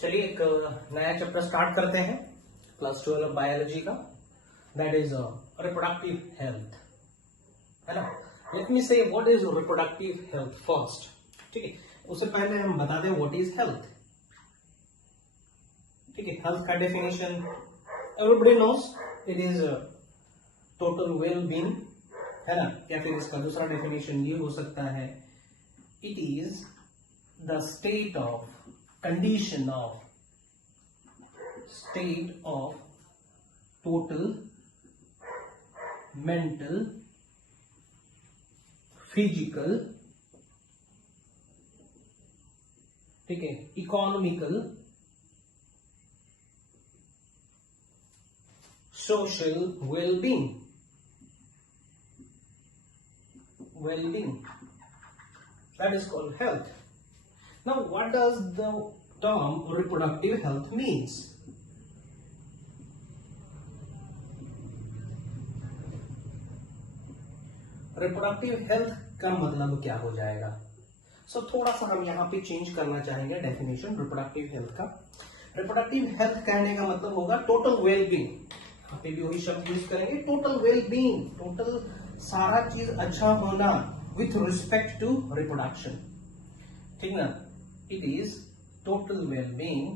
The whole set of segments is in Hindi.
चलिए एक नया चैप्टर स्टार्ट करते हैं क्लास 12 बायोलॉजी का, दैट इज रिप्रोडक्टिव हेल्थ, है ना। लेट मी से what is reproductive health first, ठीक है। उससे पहले हम बता दें व्हाट इज हेल्थ, ठीक है। हेल्थ का definition everybody knows, it is total well being, है ना। या फिर इसका दूसरा डेफिनेशन ये हो सकता है, it is the state of condition of state of total mental, physical, ठीक है, economical, social well-being, that is called health. Now, what does the term reproductive health means? Reproductive health का मतलब क्या हो जाएगा? So, थोड़ा सा हम यहाँ पे चेंज करना चाहेंगे डेफिनेशन reproductive health का। Reproductive health कहने का मतलब होगा total well-being। यहाँ पे भी वही शब्द यूज करेंगे, total well-being, total सारा चीज अच्छा होना with respect to reproduction, ठीक ना। It is total well-being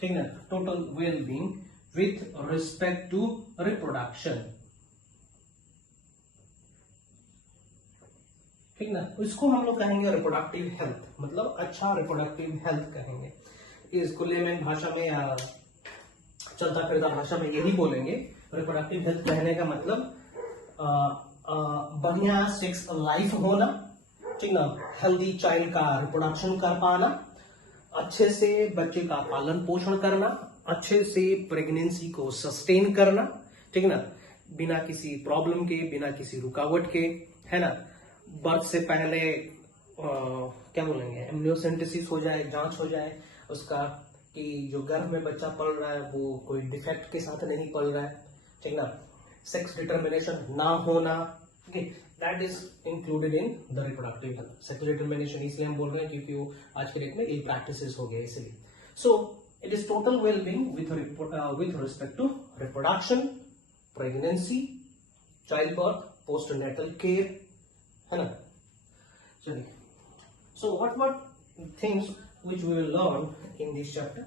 ठीक ना, total well-being with respect to reproduction, ठीक ना। इसको हम लोग कहेंगे रिप्रोडक्टिव हेल्थ, मतलब अच्छा रिप्रोडक्टिव हेल्थ कहेंगे। इसको लेमन भाषा में या चलता फिरता भाषा में यही बोलेंगे। रिप्रोडक्टिव हेल्थ कहने का मतलब बढ़िया सेक्स लाइफ होना, ठीक ना, हेल्दी चाइल्ड का रिप्रोडक्शन कर पाना, अच्छे से बच्चे का पालन पोषण करना, अच्छे से प्रेगनेंसी को सस्टेन करना, ठीक ना, बिना किसी प्रॉब्लम के, बिना किसी रुकावट के, है ना। बर्थ से पहले क्या बोलेंगे, एम्ब्रियोसेंटेसिस हो जाए, जांच हो जाए उसका कि जो गर्भ में बच्चा पल रहा है वो कोई डिफेक्ट के साथ नहीं पल रहा है, ठीक ना। सेक्स डिटर्मिनेशन ना होना, that is included in the reproductive health. Sex determination इसलिए हम बोल रहे हैं क्योंकि वो आज के डेट में ये प्रैक्टिसेस हो गए इसलिए। So it is total wellbeing with respect to reproduction, pregnancy, childbirth, postnatal care, है ना। चलिए, so what things which we will learn in this chapter,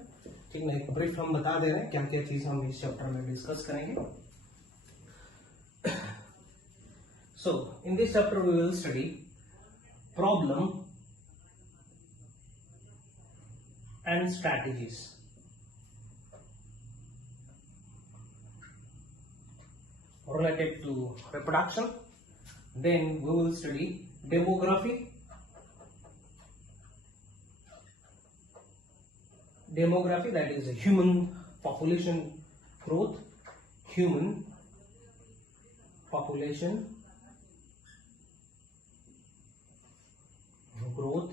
ठीक ना। एक ब्रीफ हम बता दे रहे हैं क्या क्या चीज हम इस चैप्टर में डिस्कस करेंगे। So, in this chapter we will study problem and strategies, related to reproduction. Then we will study demography, that is human population growth, human population growth.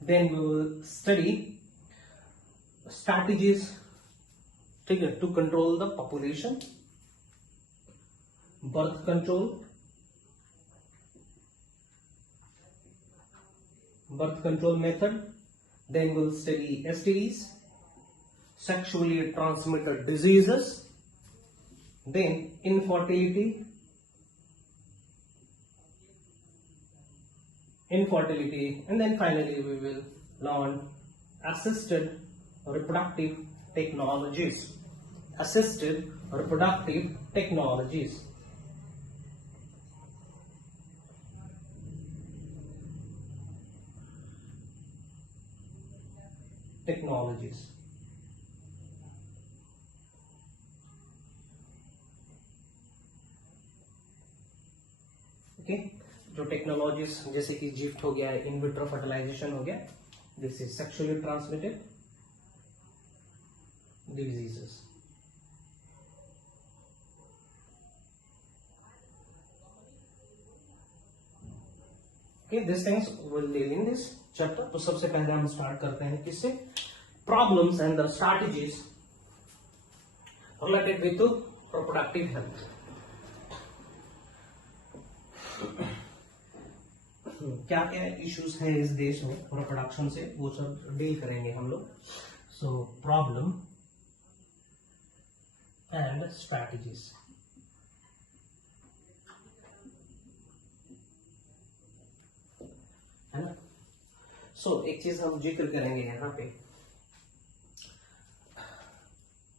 Then we will study strategies, ठीक है, to control the population, birth control, method. Then we'll study STDs, sexually transmitted diseases, then infertility, and then finally we will learn assisted reproductive technologies. Okay, जो टेक्नोलॉजीज जैसे कि जिफ्ट हो गया, इन विट्रो फर्टिलाइजेशन हो गया, this is sexually transmitted diseases. Okay, this things will deal in this chapter. तो सबसे पहले हम स्टार्ट करते हैं किससे, problems and the strategies related with reproductive health. क्या क्या इश्यूज है इस देश में रिप्रोडक्शन से, वो सब डील करेंगे हम लोग। So problem and strategies. है ना। सो एक चीज हम जिक्र करेंगे यहाँ पे।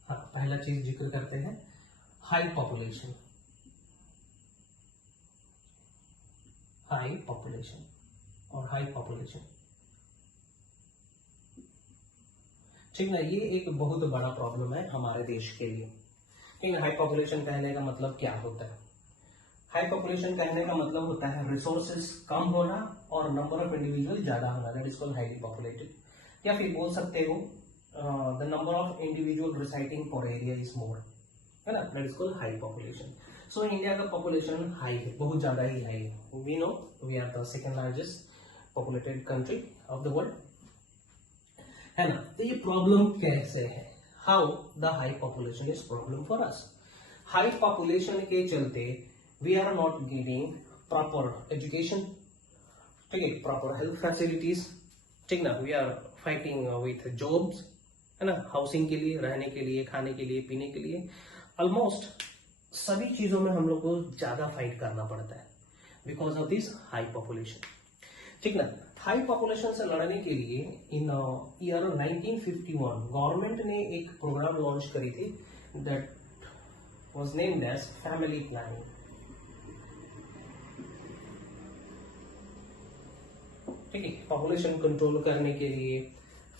हाँ, पहला चीज जिक्र करते हैं हाई पॉपुलेशन। हाई पॉपुलेशन और हाई पॉपुलेशन, ठीक ना, ये एक बहुत बड़ा प्रॉब्लम है हमारे देश के लिए। ठीक है। हाई पॉपुलेशन कहने का मतलब क्या होता है? हाई पॉपुलेशन कहने का मतलब होता है रिसोर्सेज कम होना और नंबर ऑफ इंडिविजुअल ज्यादा होना, that is called highly populated. या फिर बोल सकते हो the number of individual residing per area is more, है ना, that is called high population. So India का पॉपुलेशन हाई है, बहुत ज्यादा ही हाई है। We know we are the second largest populated country of the world, है ना। तो ये प्रॉब्लम कैसे है? How the high population is problem for us. High population के चलते we are not giving proper education, ठीक है, प्रॉपर हेल्थ फैसिलिटीज, ठीक ना, we are fighting with jobs, है ना, हाउसिंग के लिए, रहने के लिए, खाने के लिए, पीने के लिए, ऑलमोस्ट सभी चीजों में हम लोग को ज्यादा फाइट करना पड़ता है because of this high population, ठीक ना। हाई पॉपुलेशन से लड़ने के लिए इन ईयर 1951 गवर्नमेंट ने एक प्रोग्राम लॉन्च करी थी that was named as family planning. ठीक है, पॉपुलेशन कंट्रोल करने के लिए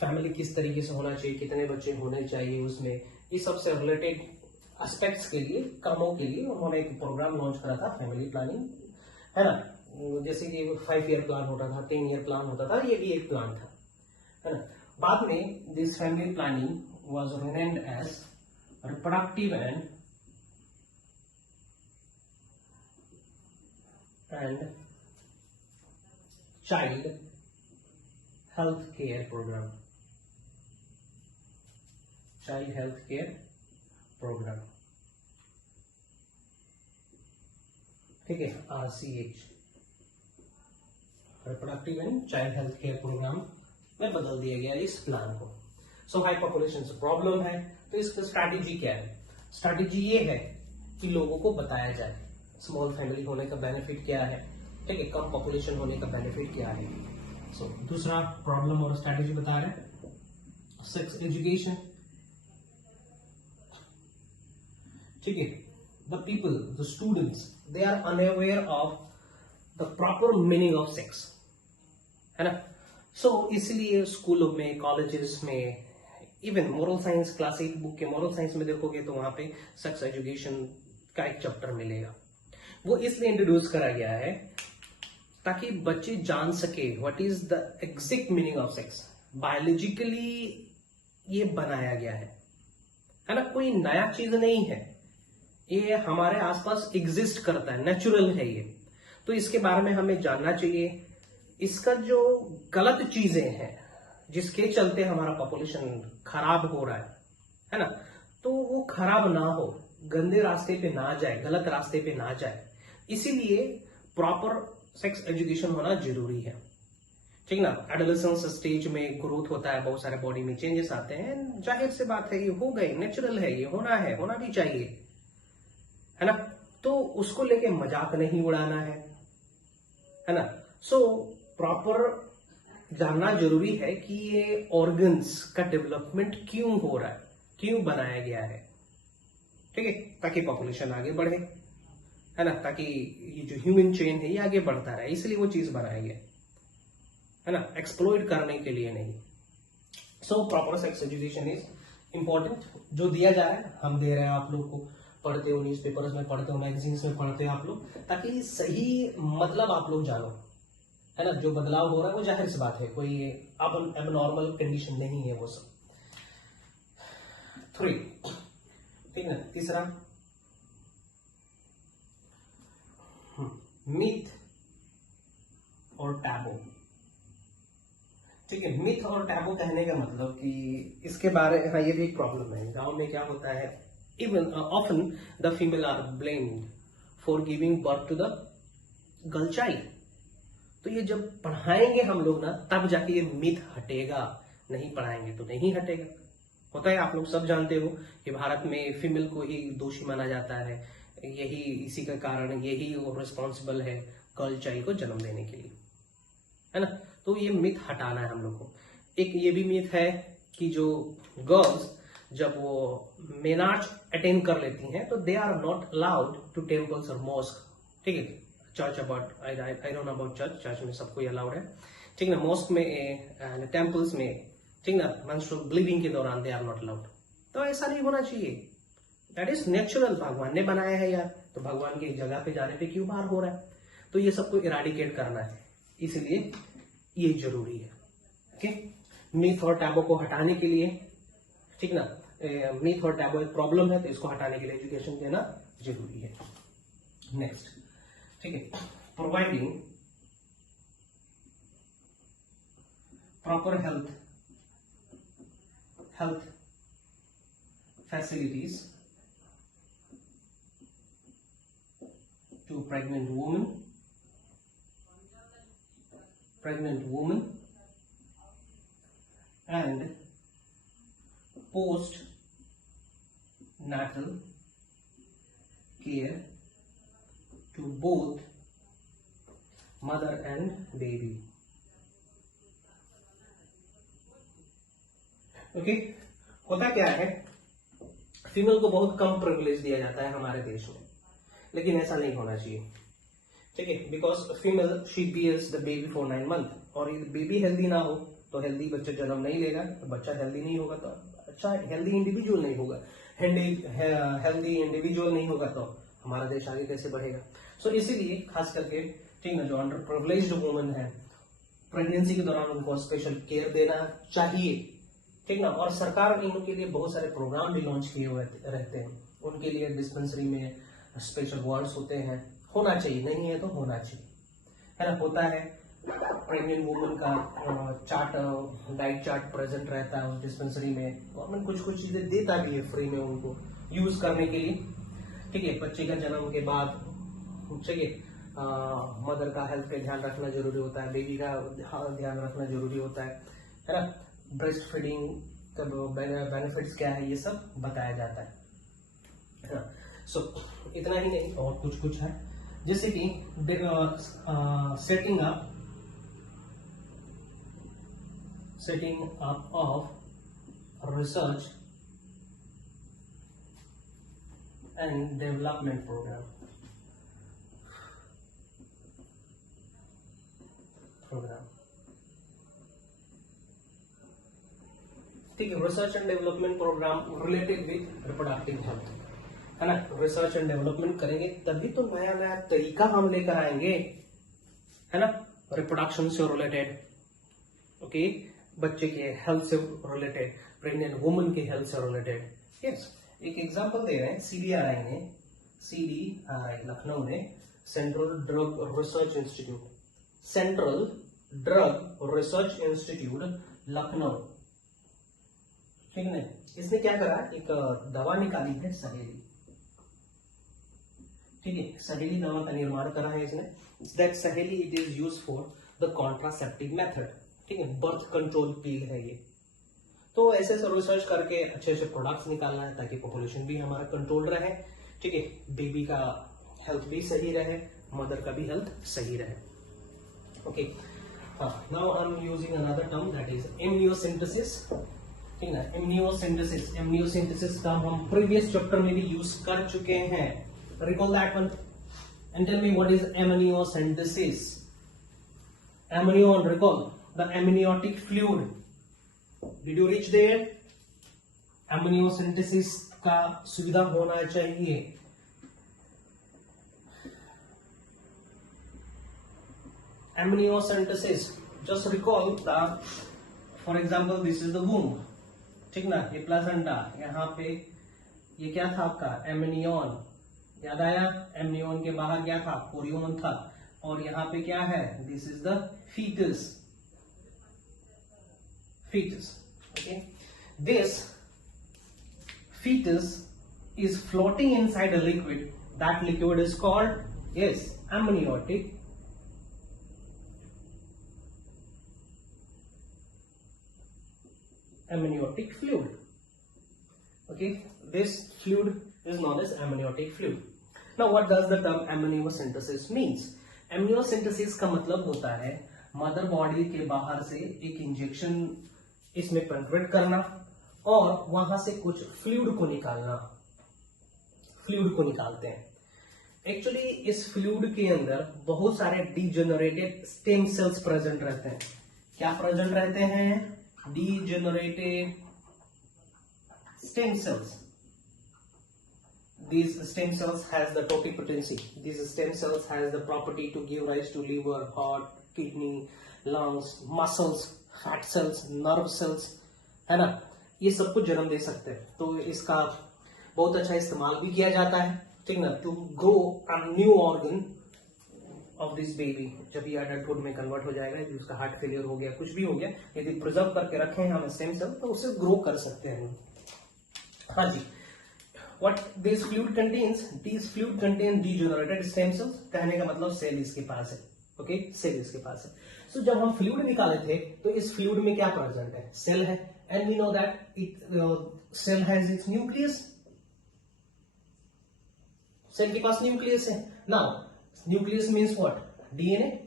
फैमिली किस तरीके से होना चाहिए, कितने बच्चे होने चाहिए उसमें, इस सब से रिलेटेड एस्पेक्ट्स के लिए, कामों के लिए उन्होंने एक प्रोग्राम लॉन्च करा था, फैमिली प्लानिंग, है ना। जैसे कि 5 ईयर प्लान होता था, 10 ईयर प्लान होता था, ये भी एक प्लान था, है ना। बाद में this family planning was renamed as reproductive and child health care programme, child health care programme, ठीक है, RCH, reproductive and child health care programme में बदल दिया गया इस प्लान को। सो हाई पॉपुलेशन से प्रॉब्लम है, तो इसका स्ट्रैटेजी क्या है? स्ट्रैटेजी ये है कि लोगों को बताया जाए स्मॉल फैमिली होने का बेनिफिट क्या है, ठीक है, कम पॉपुलेशन होने का बेनिफिट क्या है। सो दूसरा प्रॉब्लम और स्ट्रैटेजी बता रहे हैं सेक्स एजुकेशन, ठीक है। The people, the students, they are unaware of the proper meaning of sex, है ना। सो इसलिए स्कूलों में, कॉलेजेस में, even moral science class 8 book के मोरल साइंस में देखोगे तो वहां पे सेक्स एजुकेशन का एक चैप्टर मिलेगा। वो इसलिए इंट्रोड्यूस करा गया है ताकि बच्चे जान सके what is the exact meaning of sex. Biologically ये बनाया गया है ना, कोई नया चीज नहीं है, ये हमारे आसपास एग्जिस्ट करता है, नेचुरल है ये। तो इसके बारे में हमें जानना चाहिए। इसका जो गलत चीजें हैं जिसके चलते हमारा पॉपुलेशन खराब हो रहा है ना, तो वो खराब ना हो, गंदे रास्ते पे ना जाए, गलत रास्ते पे ना जाए, इसीलिए प्रॉपर सेक्स एजुकेशन होना जरूरी है, ठीक ना। एडोलेसेंस स्टेज में ग्रोथ होता है, बहुत सारे बॉडी में चेंजेस आते हैं, जाहिर सी बात है, ये हो गए, नेचुरल है, ये होना है, होना भी चाहिए, है ना। तो उसको लेके मजाक नहीं उड़ाना है ना। सो प्रॉपर जानना जरूरी है कि ये ऑर्गन्स का डेवलपमेंट क्यों हो रहा है, क्यों बनाया गया है, ठीक है, ताकि पॉपुलेशन आगे बढ़े, है ना, ताकि ये जो ह्यूमन चेन है ये आगे बढ़ता रहे, इसलिए वो चीज बनाया गया है ना, एक्सप्लॉइट करने के लिए नहीं। So proper sex education is important, जो दिया जा रहा है हम दे रहे हैं, आप लोग को पढ़ते हो, न्यूज़पेपर्स में पढ़ते हो, मैगजीन्स में पढ़ते हो आप लोग, ताकि सही मतलब आप लोग जानो, है ना। जो बदलाव हो रहा है वो जाहिर सी बात है, कोई अब एबनॉर्मल कंडीशन नहीं है वो सब। 3, ठीक है। तीसरा मिथ और टैबू, ठीक है। मिथ और टैबू कहने का मतलब कि इसके बारे, हाँ, ये भी एक प्रॉब्लम है। गांव में क्या होता है, even often the female are blamed for giving birth to the girl child, तो ये जब पढ़ाएंगे हम लोग ना, तब जाके ये मिथ हटेगा, नहीं पढ़ाएंगे तो नहीं हटेगा। होता है, आप लोग सब जानते हो कि भारत में फीमेल को ही दोषी माना जाता है, यही इसी का कारण, यही वो रिस्पॉन्सिबल है गर्ल चाइल्ड को जन्म देने के लिए, है ना। तो ये मिथ हटाना है हम लोग को। एक ये भी मिथ है कि जो गर्ल्स जब वो मेनार्च अटेंड कर लेती हैं तो they are not allowed to temples और मॉस्क, ठीक है। Church about I don't know about church, church में सबको अलाउड है, ठीक ना। मॉस्क में, टेम्पल्स में, ठीक ना, मेंस्ट्रुअल ब्लीडिंग के दौरान दे आर नॉट अलाउड। तो ऐसा नहीं होना चाहिए, दैट इज नेचुरल, भगवान ने बनाया है यार, तो भगवान की जगह पे जाने पे क्यों बाहर हो रहा है। तो ये सबको इराडिकेट करना है, इसलिए ये जरूरी है। ओके, मिथ और टैबू को हटाने के लिए, ठीक ना, मिथ और टैबू एक प्रॉब्लम है, तो इसको हटाने के लिए एजुकेशन देना जरूरी है। नेक्स्ट, ठीक है, providing proper health facilities to pregnant women and post natal care to both mother and baby. Okay, होता क्या है, फीमेल को बहुत कम प्रिविलेज दिया जाता है हमारे देश में, लेकिन ऐसा नहीं होना चाहिए, ठीक है। Because female she bears the baby for 9 month, और यदि बेबी हेल्दी ना हो तो हेल्दी बच्चा जन्म नहीं लेगा, तो बच्चा हेल्दी नहीं होगा तो अच्छा हेल्दी इंडिविजुअल नहीं होगा, हेल्दी इंडिविजुअल नहीं होगा तो हमारा देश आगे कैसे बढ़ेगा। सो इसीलिए खास करके, ठीक ना, जो अंडर प्रिविलेज्ड वुमेन है, प्रेगनेंसी के दौरान उनको स्पेशल केयर देना चाहिए, ठीक ना। और सरकार ने उनके लिए बहुत सारे प्रोग्राम भी लॉन्च किए हुए रहते हैं, उनके लिए डिस्पेंसरी में स्पेशल वार्ड्स होते हैं, होना चाहिए, नहीं है तो होना चाहिए, है ना। होता है, प्रेग्नेंट वुमेन का चार्ट, डाइट चार्ट प्रेजेंट रहता है उस डिस्पेंसरी में, गवर्नमेंट कुछ कुछ चीजें देता भी है फ्री में उनको यूज करने के लिए, ठीक है। बच्चे का जन्म के बाद, ठीक है, मदर का हेल्थ पे ध्यान रखना जरूरी होता है, बेबी का ध्यान रखना जरूरी होता है ना। ब्रेस्ट फीडिंग का बेनिफिट्स क्या है, ये सब बताया जाता है। सो इतना ही नहीं, और कुछ कुछ है, जैसे कि setting up of research and development programme, ठीक है। Research and development programme related with reproductive health, है ना। रिसर्च एंड डेवलपमेंट करेंगे तभी तो नया नया तरीका हम लेकर आएंगे, है ना, रिप्रोडक्शन से रिलेटेड, ओके, बच्चे के हेल्थ से रिलेटेड, प्रेग्नेंट वुमन के हेल्थ से रिलेटेड। यस, एक एग्जांपल दे रहे हैं, सीडीआरआई लखनऊ ने, central drug research institute Lucknow, ठीक है। इसने क्या करा, एक दवा निकाली है सहेली, ठीक है, सहेली दवा का निर्माण करा है इसने। दैट सहेली it is use for the contraceptive method, ठीक है, बर्थ कंट्रोल पिल है ये। तो ऐसे रिसर्च करके अच्छे अच्छे प्रोडक्ट्स निकालना है ताकि पॉपुलेशन भी हमारा कंट्रोल रहे, ठीक है, बेबी का हेल्थ भी सही रहे, मदर का भी हेल्थ सही रहे। Okay, now I am using another term that is amniocentesis, ठीक है। एमनियोसिंथेसिस का हम प्रीवियस चैप्टर में भी यूज कर चुके हैं, recall that one and tell me what is amniocentesis. Amnion, recall the amniotic fluid, did you reach there. Amniocentesis का सुविधा होना चाहिए, amniocentesis, just recall the, for example this is the womb, ठीक ना, ये प्लासेंटा, यहाँ पे ये क्या था आपका एमनियन, याद आया, एमनियन के बाहर क्या था, कोरियन था, और यहाँ पे क्या है, this is the fetus, okay. This fetus is floating inside a liquid. That liquid is called, yes, amniotic amniotic fluid. Okay, this fluid is known as amniotic fluid. Now what does the term amniocentesis means? Amniocentesis का मतलब होता है मदर बॉडी के बाहर से एक इंजेक्शन इसमें पेनिट्रेट करना और वहां से कुछ फ्लूइड को निकालना। फ्लूइड को निकालते हैं। एक्चुअली इस फ्लूइड के अंदर बहुत सारे डीजेनरेटेड स्टेम सेल्स प्रेजेंट रहते हैं। क्या प्रेजेंट रहते हैं? Degenerated stem cells. These stem cells has the totipotency. These stem cells has the property to give rise to liver, heart, kidney, lungs, muscles, fat cells, nerve cells, है ना? ये सब कुछ जन्म दे सकते हैं। तो इसका बहुत अच्छा इस्तेमाल भी किया जाता है, ठीक ना, to grow a new organ of this baby. जब ये अडल्टहुड में कन्वर्ट हो जाएगा, यदि उसका हार्ट फेलियर हो गया, कुछ भी हो गया, यदि प्रिजर्व करके रखे हैं हम स्टेम सेल तो उसे ग्रो कर सकते हैं। हाँ जी, what this fluid contains? These fluid contain degenerated stem cells। कहने का मतलब सेल इसके पास है, ओके, सेल इसके पास है। सो जब हम फ्लूइड निकाले थे तो इस फ्लूइड में क्या प्रेजेंट है? सेल है, and we know that it cell has its nucleus. Cell के पास न्यूक्लियस है। Now nucleus means what? DNA,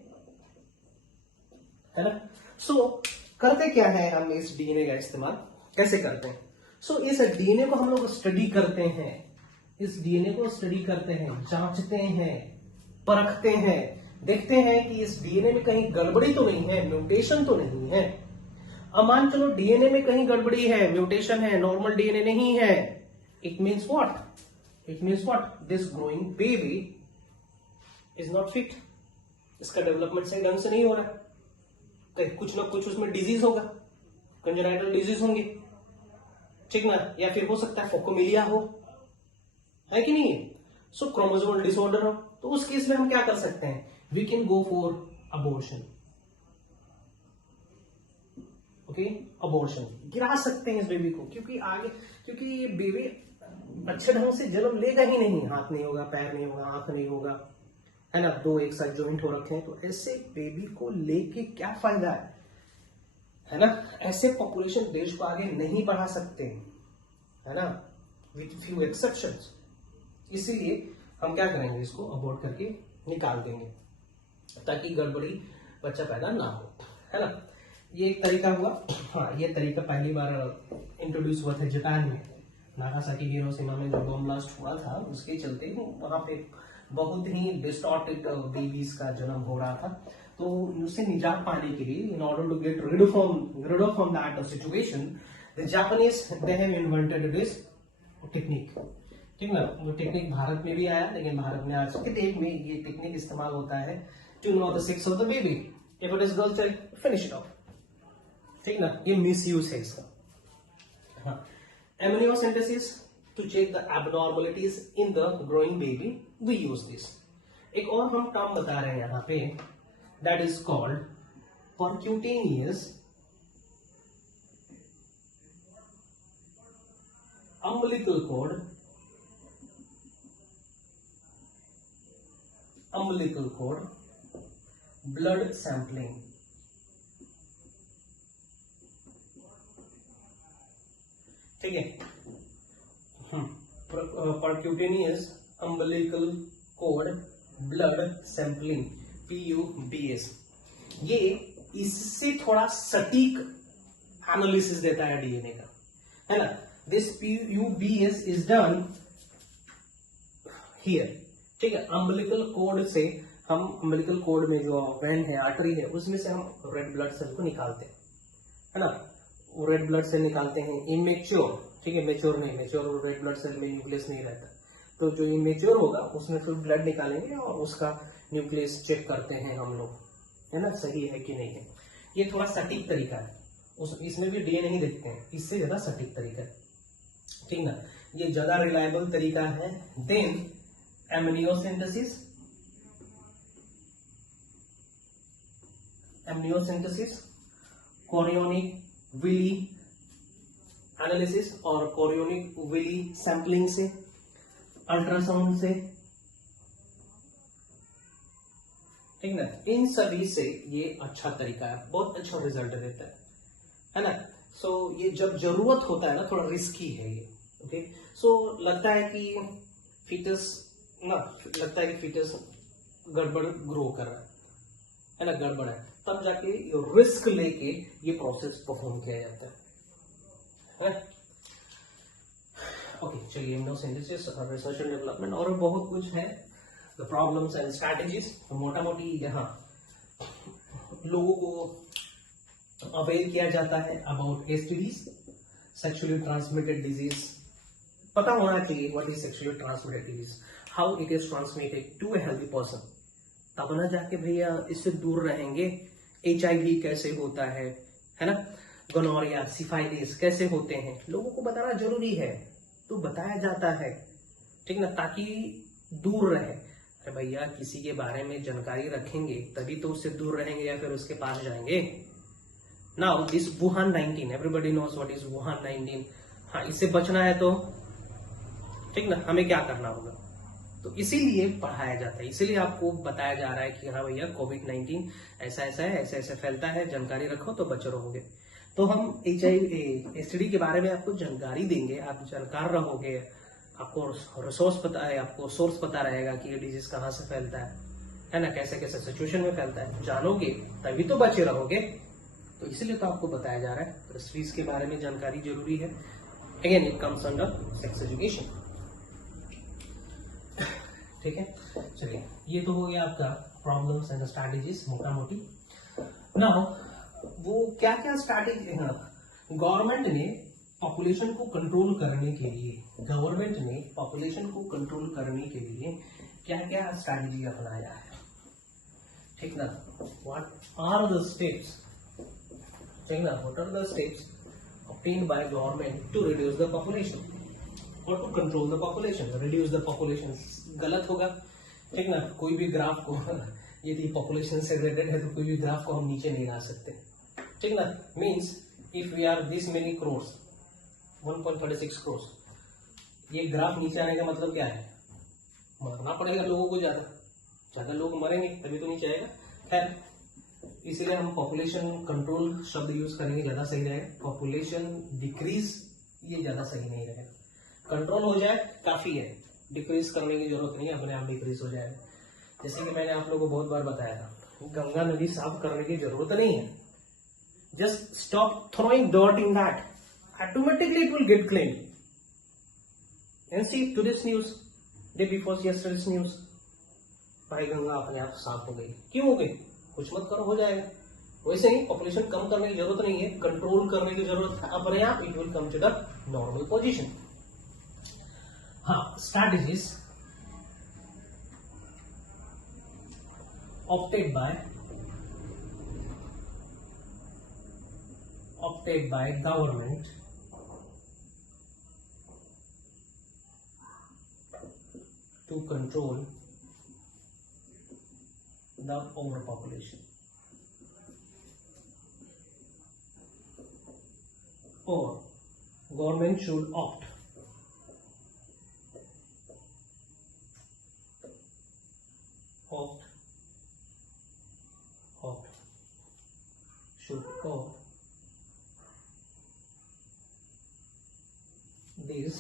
है ना? सो करते क्या है हम इस डीएनए का इस्तेमाल कैसे करते हैं? सो इस डीएनए को हम लोग स्टडी करते हैं। इस डीएनए को स्टडी करते हैं, जांचते हैं, परखते हैं, देखते हैं कि इस डीएनए में कहीं गड़बड़ी तो नहीं है, म्यूटेशन तो नहीं है। अब मान चलो डीएनए में कहीं गड़बड़ी है, म्यूटेशन है, नॉर्मल डीएनए नहीं है, it means what? It means what? This growing baby is not fit. इसका डेवलपमेंट सही ढंग से नहीं हो रहा, कहीं कुछ ना कुछ उसमें डिजीज होगा, कंजेनाइटल डिजीज होंगे, ठीक ना, या फिर हो सकता है फोकोमिलिया हो, है कि नहीं? सो क्रोमोसोमल डिसऑर्डर हो। तो उस केस में हम क्या कर सकते हैं? We can go for abortion. Okay, abortion गिरा सकते हैं इस बेबी को, क्योंकि ये बेबी अच्छे ढंग से जन्म लेगा ही नहीं। हाथ नहीं होगा, पैर नहीं होगा, आंख नहीं होगा, है ना, दो एक साथ ज्वाइंट हो रखे हैं। तो ऐसे बेबी को लेके क्या फायदा है ना? ऐसे पॉपुलेशन देश को आगे नहीं बढ़ा सकते, है ना, विथ फ्यू एक्सेप्शंस। इसीलिए हम क्या करेंगे? इसको अबॉर्ट करके निकाल देंगे ताकि गड़बड़ी बच्चा पैदा ना हो, है ना? ये एक तरीका हुआ। हाँ, ये तरीका पहली बार इंट्रोड्यूस हुआ था जापान में। नागासाकी हिरोशिमा में जो बम ब्लास्ट हुआ था उसके चलते वहां पे बहुत ही डिस्टॉर्टेड बेबीज का जन्म हो रहा था। तो उससे निजात पाने के लिए, in order to get rid of that situation, the Japanese they have invented this technique, ठीक ना? वो टेक्निक भारत में भी आया, लेकिन भारत में आज के डेट में ये टेक्निक इस्तेमाल होता है to know the sex of the baby. If it is girl child, finish it off, ठीक ना? ये मिसयूज है इसका। हाँ, amniocentesis to check the abnormalities in the growing baby, we use this. एक और हम टर्म बता रहे हैं यहाँ पे, that is called percutaneous umbilical cord blood sampling। ठीक है, percutaneous umbilical cord blood sampling, PUBS। ये इससे थोड़ा सटीक एनालिसिस देता है डीएनए का, है ना? This PUBS is done here, ठीक है? अम्बिलिकल कोड से हम, अम्बिलिकल कोड में जो वेन है, आर्टरी है, उसमें से हम रेड ब्लड सेल को निकालते हैं, है ना? वो रेड ब्लड सेल निकालते हैं इमेच्योर, ठीक है, मेच्योर नहीं, मेच्योर रेड ब्लड सेल में न्यूक्लियस नहीं रहता। तो जो इमेच्योर होगा उसमें फिर ब्लड निकालेंगे और उसका न्यूक्लियस चेक करते हैं हम लोग, है ना, सही है कि नहीं है। ये थोड़ा सटीक तरीका है, इसमें भी डीएनए नहीं देखते हैं, इससे ज्यादा सटीक तरीका है, ठीक ना? ये ज्यादा रिलायबल तरीका है than amniocentesis. Chorionic villi analysis और कोरियोनिक विली सैंपलिंग से, अल्ट्रासाउंड से, ठीक ना? इन सभी से ये अच्छा तरीका है, बहुत अच्छा रिजल्ट देता है ना? सो ये जब जरूरत होता है ना, थोड़ा रिस्की है ये। ओके, सो लगता है कि फीटस गड़बड़ ग्रो कर रहा है ना, गड़बड़ है, तब जाके रिस्क लेके ये प्रोसेस परफॉर्म किया जाता है। ओके, चलिए इम्यूनोसिंथेसिस, रिसर्च एंड डेवलपमेंट और बहुत कुछ है, द प्रॉब्लम्स एंड स्ट्रैटेजीज। तो मोटा मोटी यहाँ लोगों को अवेयर किया जाता है about STDs, sexually transmitted disease. पता होना चाहिए what is sexually transmitted disease, how it is transmitted to a healthy person, तब ना जाके भैया इससे दूर रहेंगे। HIV कैसे होता है ना, गोनोरिया, सिफाइलिस कैसे होते हैं, लोगों को बताना जरूरी है, तो बताया जाता है, ठीक ना, ताकि दूर रहे। अरे भैया किसी के बारे में जानकारी रखेंगे तभी तो उससे दूर रहेंगे या फिर उसके पास जाएंगे। Now this Wuhan 19, everybody knows what is Wuhan 19। हाँ, इससे बचना है तो ठीक ना, हमें क्या करना होगा, तो इसीलिए पढ़ाया जाता है, इसीलिए आपको बताया जा रहा है कि हाँ भैया कोविड-19 ऐसा ऐसा है, ऐसे ऐसे फैलता है, जानकारी रखो तो बच रहोगे। तो हम HIV STD के बारे में आपको जानकारी देंगे, आप जानकार रहोगे, आपको रिसोर्स पता है, आपको सोर्स पता रहेगा कि ये डिजीज कहाँ से फैलता है ना, कैसे कैसे सिचुएशन में फैलता है, जानोगे तभी तो बचे रहोगे। तो इसलिए तो आपको बताया जा रहा है, तो इस चीज के बारे में जानकारी जरूरी है। Again it comes under sex education, ठीक है। चलिए, ये तो हो गया आपका प्रॉब्लम्स एंड स्ट्रैटेजीज मोटा मोटी। नाउ वो क्या क्या स्ट्रैटेजी है, गवर्नमेंट ने पॉपुलेशन को कंट्रोल करने के लिए, क्या क्या स्ट्रैटेजी अपनाया है, ठीक ना। व्हाट आर द स्टेप्स, ठीक ना, what are the steps obtained by government to reduce the population or to control the population, reduce the population गलत होगा, ठीक ना। कोई भी ग्राफ को यदि पॉपुलेशन से रिलेटेड है तो कोई भी ग्राफ को हम नीचे नहीं ला सकते, ठीक ना। Means if we are this many crores, 1.36 crores, ये ग्राफ नीचे आने का मतलब क्या है, मरना पड़ेगा लोगों को, ज्यादा लोग मरेंगे तभी तो नीचे आएगा। खैर, इसीलिए हम पॉपुलेशन कंट्रोल शब्द यूज करेंगे, ज्यादा सही रहेगा। पॉपुलेशन डिक्रीज ये ज्यादा सही नहीं रहेगा, कंट्रोल हो जाए काफी है, डिक्रीज करने की जरूरत नहीं है, अपने आप डिक्रीज हो जाएगा। जैसे कि मैंने आप लोगों को बहुत बार बताया था, गंगा नदी साफ करने की जरूरत नहीं है, just stop throwing dirt in that, automatically it will get clean. And see today's news, day before yesterday's news, भाई गंगा अपने आप साफ हो गई। क्यों हो गई, कुछ मत करो, हो जाएगा। वैसे ही पॉपुलेशन कम करने की जरूरत नहीं है, कंट्रोल करने की जरूरत है, अपने आप it will come to the normal position. हाँ, strategies opted by government to control the overpopulation, or government should opt should opt these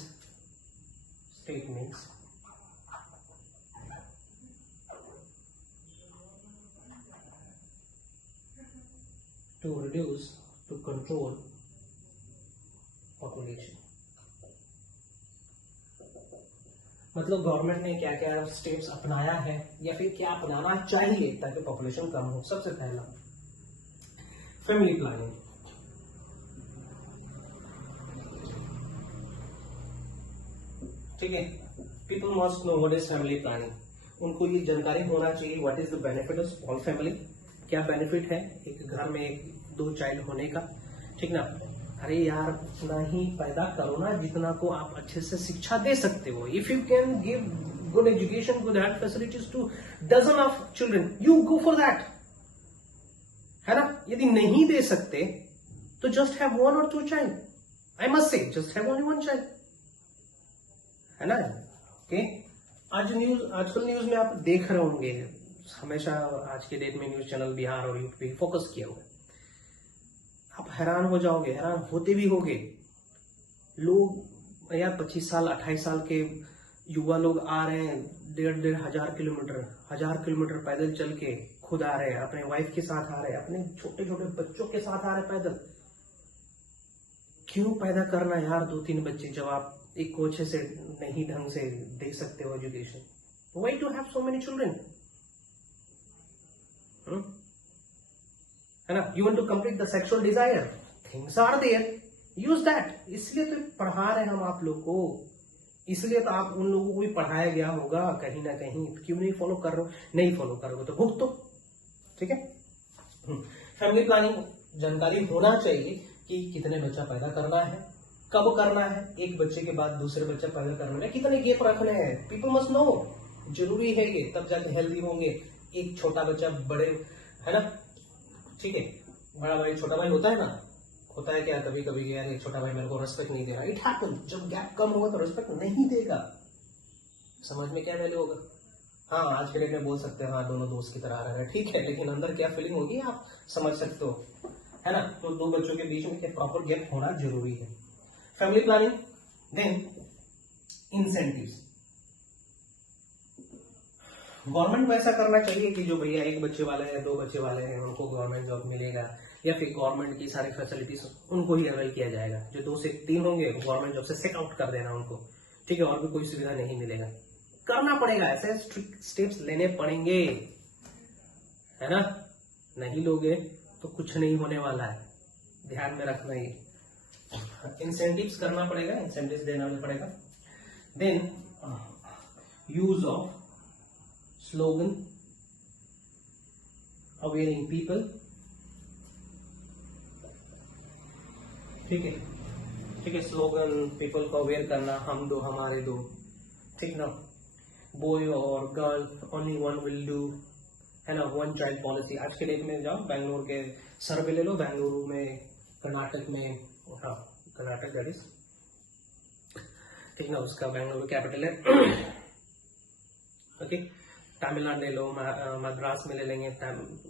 statements to reduce, to control population। मतलब गवर्नमेंट ने क्या क्या स्टेप्स अपनाया है या फिर क्या अपनाना चाहिए ताकि पॉपुलेशन कम हो। सबसे पहला फैमिली प्लानिंग, ठीक है। People must know what is family planning, उनको ये जानकारी होना चाहिए what is the benefit of small family, क्या बेनिफिट है एक घर में 2 चाइल्ड होने का, ठीक ना। अरे यार, उतना ही पैदा करो ना जितना को आप अच्छे से शिक्षा दे सकते हो। If you can give good education, good health facilities to dozen of children, you go for that, है ना। यदि नहीं दे सकते तो just have 1 or 2 child, I must say just have only 1 child, है ना। ओके, आजकल न्यूज में आप देख रहे होंगे, हमेशा आज के डेट में न्यूज चैनल बिहार और यूपी पे फोकस किया हुआ है। आप हैरान हो जाओगे, हैरान होते भी होगे। लोग यार 25 साल 28 साल के युवा लोग आ रहे हैं 1,500 1000 किलोमीटर पैदल चल के खुद आ रहे हैं, अपने वाइफ के साथ आ रहे हैं, अपने छोटे छोटे बच्चों के साथ आ रहे हैं पैदल। क्यों पैदा करना यार 2-3 बच्चे जब आप एक को अच्छे से नहीं ढंग से दे सकते हो education? Why to have so many children? है ना? You want to complete the sexual desire, things are there, use that. इसलिए तो पढ़ा रहे हैं हम आप लोग को, इसलिए तो आप उन लोगों को भी पढ़ाया गया होगा कहीं ना कहीं। क्यों नहीं फॉलो कर रहे हो? नहीं फॉलो करोगे तो भुगतो। ठीक है। फैमिली प्लानिंग जानकारी होना चाहिए कि कितने बच्चा पैदा करना है, कब करना है, एक बच्चे के बाद दूसरे बच्चा पैदा करना है, कितने गैप रखने हैं। पीपल मस्ट नो, जरूरी है ये, तब जाके हेल्दी होंगे। एक छोटा बच्चा बड़े, है ना, ठीक है, बड़ा भाई छोटा भाई होता है ना, होता है क्या कभी कभी यार ये छोटा भाई मेरे को रेस्पेक्ट नहीं दे रहा, इट हैपन। जब गैप कम होगा तो रेस्पेक्ट नहीं देगा, समझ में क्या वैल्यू होगा? हाँ आज के डेट में बोल सकते हैं हाँ दोनों दोस्त की तरह आ रहे हैं, ठीक है, लेकिन अंदर क्या फीलिंग होगी आप समझ सकते हो, है ना? तो दो बच्चों के बीच में प्रॉपर गैप होना जरूरी है। Family planning, then incentives. Government को ऐसा करना चाहिए कि जो भैया एक बच्चे वाले हैं, 2 बच्चे वाले हैं, उनको गवर्नमेंट जॉब मिलेगा, या फिर गवर्नमेंट की सारी फैसिलिटीज उनको ही अवेल किया जाएगा। जो 2 से 3 होंगे गवर्नमेंट जॉब से सेट आउट कर देना उनको, ठीक है, और भी कोई सुविधा नहीं मिलेगा। करना पड़ेगा, ऐसे स्टेप्स लेने पड़ेंगे, है ना? नहीं लोगे तो कुछ नहीं होने वाला है, ध्यान में रखना। ये इंसेंटिव्स करना पड़ेगा, इंसेंटिव्स देना पड़ेगा। Then use of slogan, awaring people, ठीक है, ठीक है, स्लोगन पीपल को अवेयर करना, हम दो हमारे दो, ठीक ना, बॉय और girl only one will do, है ना, 1 चाइल्ड पॉलिसी। आज के डेट में जाओ बैंगलोर के सर्वे ले लो, बेंगलुरु में, कर्नाटक में, हाँ कर्नाटक दैट इज, ठीक ना, उसका बेंगलुरु कैपिटल है, ओके। तमिलनाडु ले लो, मद्रास में ले लेंगे,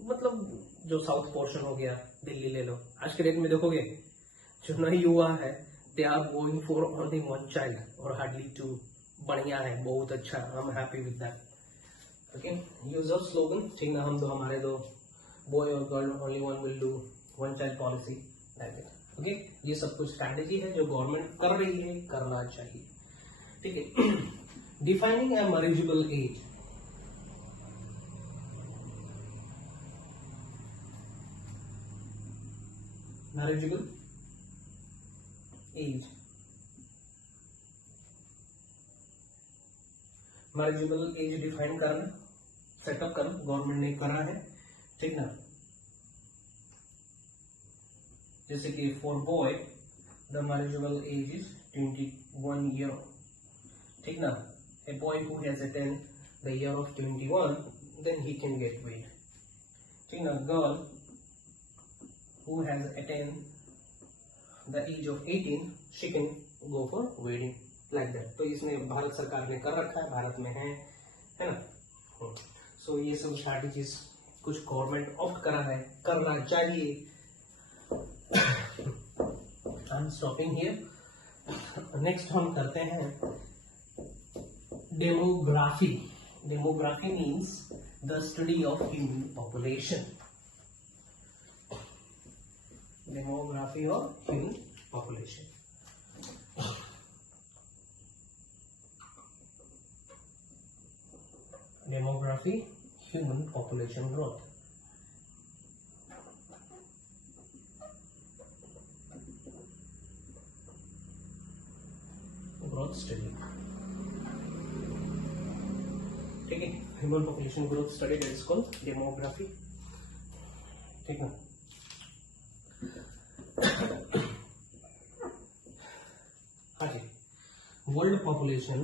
मतलब जो साउथ पोर्शन हो गया, दिल्ली ले लो। आज के डेट में देखोगे जो नई युवा है, they are going for only 1 child और हार्डली 2। बढ़िया है, बहुत अच्छा, I am happy with that. Okay, use of slogan, ठीक ना, हम दो हमारे दो, बॉय और girl only one will do, 1 child policy, like that. Okay, ये सब कुछ स्ट्रैटेजी है जो गवर्नमेंट कर रही है, करना चाहिए, ठीक है। Defining a marriageable age, marriageable age, marriageable age define करना, सेटअप करना, गवर्नमेंट ने करा है, ठीक ना। जैसे कि for boy the marriageable age is 21 year, ठीक ना। A boy who has attend the year of 21 then he can get wed, ठीक ना। Girl who has attained the age of 18 she can go for wedding, like that। तो इसमें भारत सरकार ने कर रखा है, भारत में है ना। सो ये सब स्ट्रैटेजीज कुछ गवर्नमेंट ऑप्ट करा है, करना चाहिए। I am stopping here. Next हम करते हैं demography. Demography means the study of human population, demography of human population। demography human population growth, growth study, ठीक है। Human population growth study that is called demography, ठीक है। हाँ जी, वर्ल्ड पॉपुलेशन,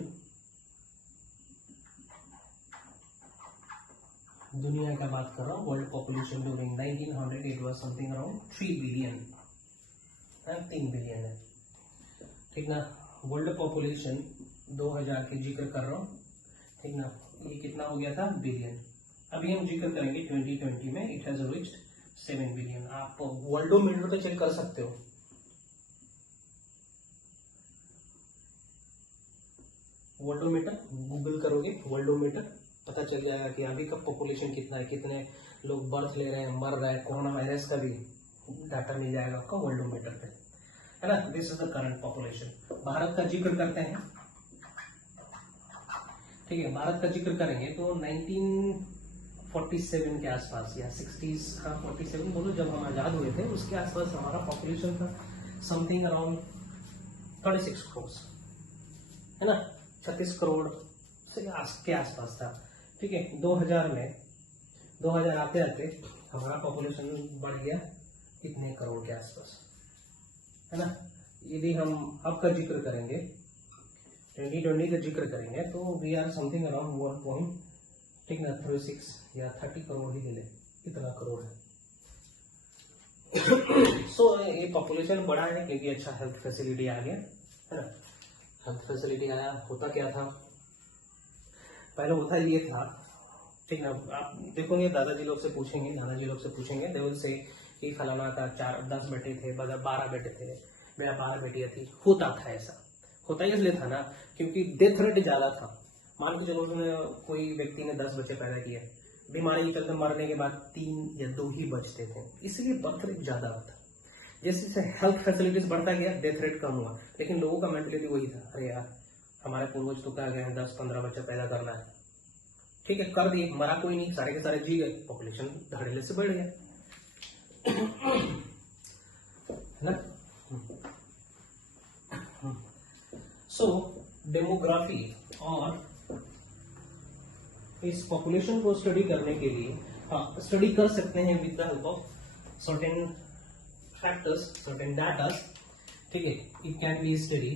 दुनिया का बात कर रहा हूँ। World population during 1900 it was something around 3 billion, 3 billion है, ठीक ना। वर्ल्ड पॉपुलेशन 2000 के जिक्र कर रहा हूँ, ठीक ना। ये कितना हो गया था? बिलियन। अभी हम जिक्र करेंगे 2020 में इट हैज रीच्ड 7 बिलियन। आप वर्ल्डोमीटर पे चेक कर सकते हो, वर्ल्डोमीटर गूगल करोगे वर्ल्डोमीटर, पता चल जाएगा कि अभी का पॉपुलेशन कितना है, कितने लोग बर्थ ले रहे हैं, मर रहे हैं। कोरोना वायरस का भी डाटा मिल जाएगा आपका वर्ल्डोमीटर पे, है ना। This is the current population. Bharat का जिक्र करते हैं, ठीक है। भारत का जिक्र करेंगे तो 1947 के आसपास या 60s का 47 बोलो, जब हम आजाद हुए थे उसके आसपास हमारा पॉपुलेशन था समथिंग अराउंड 36 करोड़, है ना। 36 करोड़ से के आसपास था, ठीक है। 2000 आते आते हमारा पॉपुलेशन बढ़ गया कितने करोड़ के आसपास, है ना। यदि हम अब का जिक्र करेंगे, 2020 का जिक्र करेंगे तो वी आर समथिंग अराउंड 1.36 या 30 करोड़ ही ले, कितना करोड़ है। सो ये पॉपुलेशन बढ़ा है क्योंकि अच्छा हेल्थ फैसिलिटी आ गया, है ना। हेल्थ फैसिलिटी आया, होता क्या था पहले, होता ये था, ठीक ना। आप देखोगे दादाजी लोग से पूछेंगे, दे विल से कि फलाना का 10 बेटे थे, 12 बेटे थे, मेरा 12 बेटियां थी। होता था ऐसा, होता ही इसलिए था ना क्योंकि डेथ रेट ज्यादा था। मान के चलो कोई व्यक्ति ने 10 बच्चे पैदा किए, बीमारी के चलते मरने के बाद 3 या 2 ही बचते थे, इसलिए बर्थ रेट ज्यादा होता। जैसे जैसे हेल्थ फैसिलिटीज बढ़ता गया डेथ रेट कम हुआ, लेकिन लोगों का मेंटेलिटी वही था, अरे यार हमारे पूर्वज तो कहा गए हैं 10-15 बच्चा पैदा करना है, ठीक है कर दिए, मरा कोई नहीं, सारे के सारे जी गए, पॉपुलेशन धड़ल्ले से बढ़ गया, है ना। सो डेमोग्राफी और इस पॉपुलेशन को स्टडी करने के लिए स्टडी कर सकते हैं with the help of certain factors, certain data, ठीक है। It can be study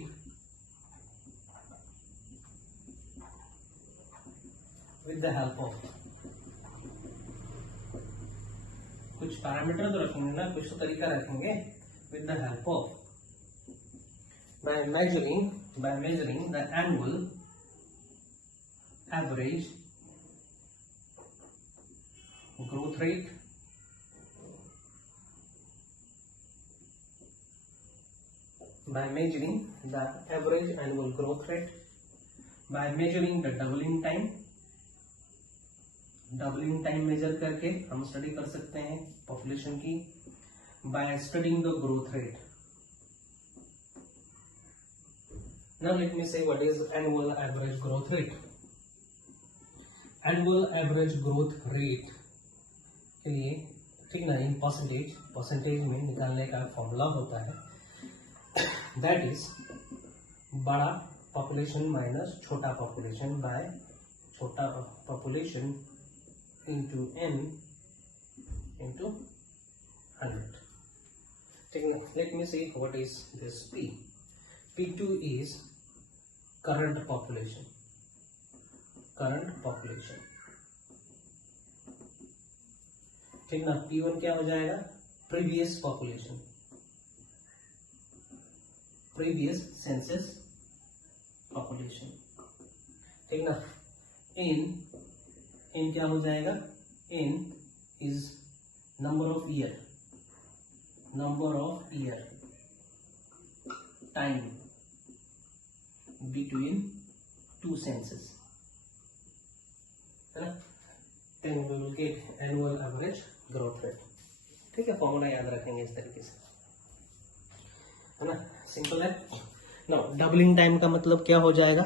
with the help of कुछ पैरामीटर तो रखेंगे ना, कुछ तो तरीका रखेंगे, with the help of by measuring the annual average growth rate, by measuring the average annual growth rate, by measuring the doubling time measure करके हम स्टडी कर सकते हैं पॉपुलेशन की, by studying the growth rate. Now let me say what is annual average growth rate. Annual average growth rate के लिए, ठीक ना, इन परसेंटेज में निकालने का फॉर्मूला होता है, दैट इज बड़ा पॉपुलेशन माइनस छोटा पॉपुलेशन बाय छोटा पॉपुलेशन इंटू n इंटू 100, ठीक है। Let me see what is this p. P2 is current population, ठीक ना। P1 क्या हो जाएगा, previous population, previous census population, ठीक ना। n क्या हो जाएगा, n is number of year time between 2 census, है ना। then we will get annual average growth rate, ठीक है। फॉर्मूला याद रखेंगे इस तरीके से, है ना, सिंपल है। नाउ डबलिंग टाइम का मतलब क्या हो जाएगा,